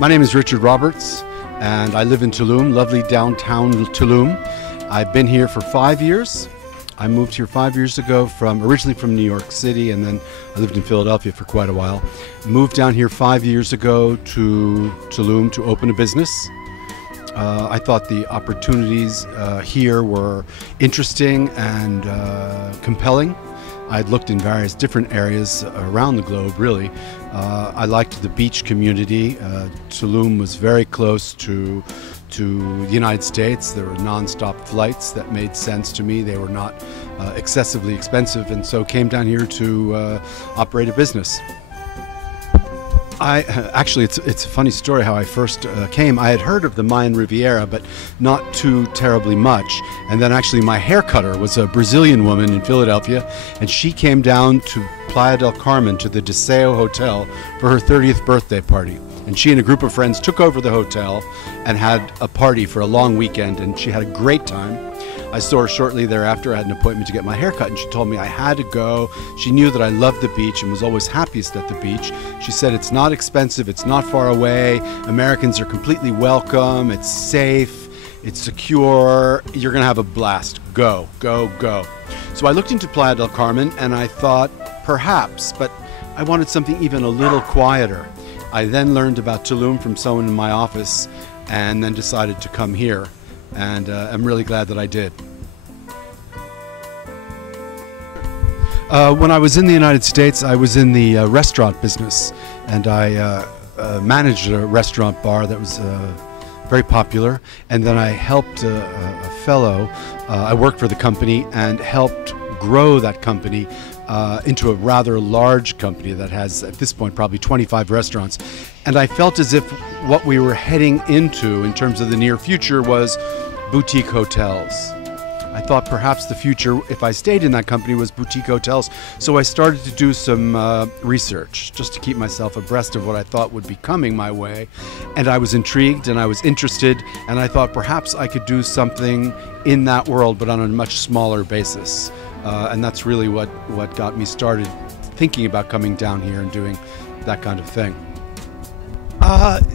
My name is Richard Roberts, and I live in Tulum, lovely downtown Tulum. I've been here for 5 years. I moved here 5 years ago originally from New York City, and then I lived in Philadelphia for quite a while. Moved down here 5 years ago to Tulum to open a business. I thought the opportunities here were interesting and compelling. I'd looked in various different areas around the globe, really. I liked the beach community. Tulum was very close to the United States. There were non-stop flights that made sense to me. They were not excessively expensive, and so came down here to operate a business. Actually, it's a funny story how I first came. I had heard of the Mayan Riviera, but not too terribly much. And then actually my hair cutter was a Brazilian woman in Philadelphia, and she came down to Playa del Carmen to the Deseo Hotel for her 30th birthday party. And she and a group of friends took over the hotel and had a party for a long weekend, and she had a great time. I saw her shortly thereafter. I had an appointment to get my hair cut, and she told me I had to go. She knew that I loved the beach and was always happiest at the beach. She said it's not expensive, it's not far away, Americans are completely welcome, it's safe, it's secure, you're gonna have a blast. Go, go, go. So I looked into Playa del Carmen and I thought perhaps, but I wanted something even a little quieter. I then learned about Tulum from someone in my office and then decided to come here. And I'm really glad that I did. When I was in the United States, I was in the restaurant business, and I managed a restaurant bar that was very popular. And then I helped a fellow, I worked for the company and helped grow that company into a rather large company that has, at this point, probably 25 restaurants. And I felt as if what we were heading into in terms of the near future was boutique hotels. I thought perhaps the future, if I stayed in that company, was boutique hotels. So I started to do some research just to keep myself abreast of what I thought would be coming my way. And I was intrigued and I was interested, and I thought perhaps I could do something in that world, but on a much smaller basis. And that's really what got me started thinking about coming down here and doing that kind of thing.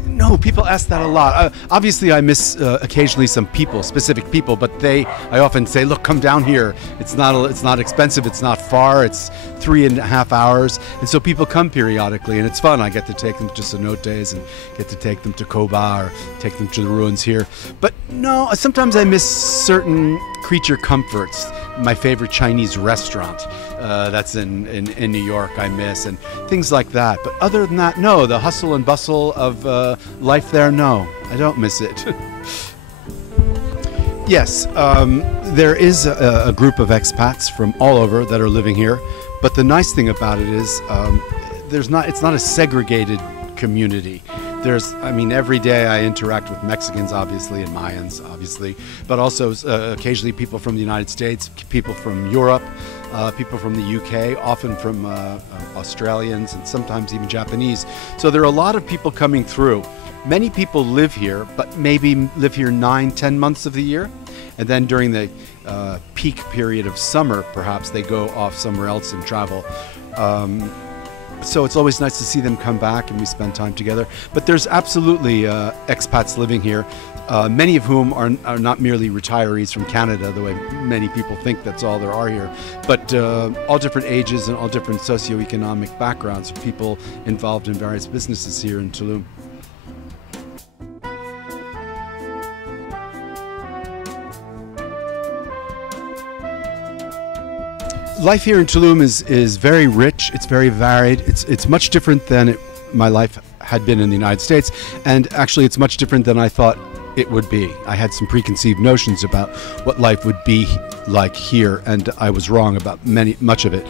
No, people ask that a lot. Obviously, I miss occasionally some people, specific people, but I often say, look, come down here. It's not expensive, it's not far, it's 3.5 hours. And so people come periodically, and it's fun. I get to take them to cenotes and get to take them to Koba or take them to the ruins here. But no, sometimes I miss certain creature comforts. My favorite Chinese restaurant that's in New York I miss, and things like that. But other than that, no, the hustle and bustle of life there, no, I don't miss it. Yes, there is a group of expats from all over that are living here, but the nice thing about it is it's not a segregated community. Every day I interact with Mexicans, obviously, and Mayans, obviously, but also occasionally people from the United States, people from Europe, people from the UK, often from Australians, and sometimes even Japanese. So there are a lot of people coming through. Many people live here, but maybe live here 9-10 months of the year. And then during the peak period of summer, perhaps they go off somewhere else and travel. So it's always nice to see them come back and we spend time together. But there's absolutely expats living here, many of whom are not merely retirees from Canada, the way many people think that's all there are here, but all different ages and all different socioeconomic backgrounds of people involved in various businesses here in Tulum. Life here in Tulum is very rich, it's very varied, it's much different than my life had been in the United States, and actually it's much different than I thought it would be. I had some preconceived notions about what life would be like here, and I was wrong about much of it.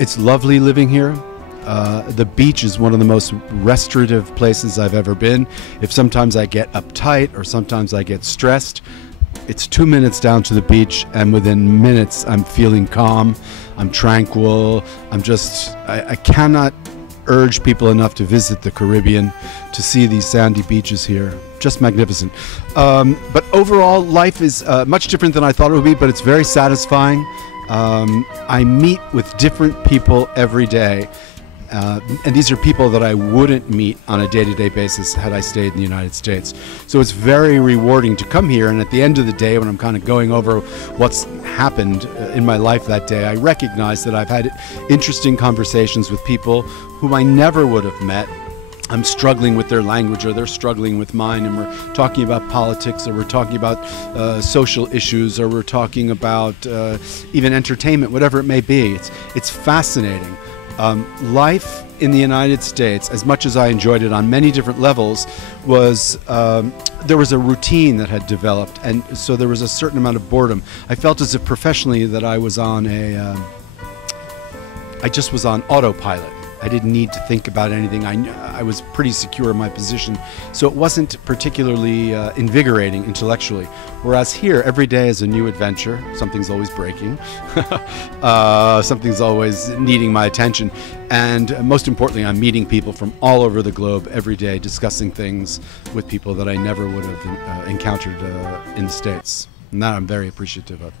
It's lovely living here. The beach is one of the most restorative places I've ever been. If sometimes I get uptight or sometimes I get stressed, it's 2 minutes down to the beach, and within minutes I'm feeling calm, I'm tranquil, I cannot urge people enough to visit the Caribbean, to see these sandy beaches here. Just magnificent. But overall, life is much different than I thought it would be, but it's very satisfying. I meet with different people every day, And these are people that I wouldn't meet on a day-to-day basis had I stayed in the United States. So it's very rewarding to come here, and at the end of the day, when I'm kind of going over what's happened in my life that day, I recognize that I've had interesting conversations with people whom I never would have met. I'm struggling with their language, or they're struggling with mine, and we're talking about politics, or we're talking about social issues, or we're talking about even entertainment, whatever it may be. It's fascinating. Life in the United States, as much as I enjoyed it on many different levels, was there was a routine that had developed, and so there was a certain amount of boredom. I felt as if professionally that I was on I just was on autopilot. I didn't need to think about anything. I was pretty secure in my position, so it wasn't particularly invigorating intellectually. Whereas here, every day is a new adventure. Something's always breaking. Something's always needing my attention. And most importantly, I'm meeting people from all over the globe every day, discussing things with people that I never would have encountered in the States. And that I'm very appreciative of.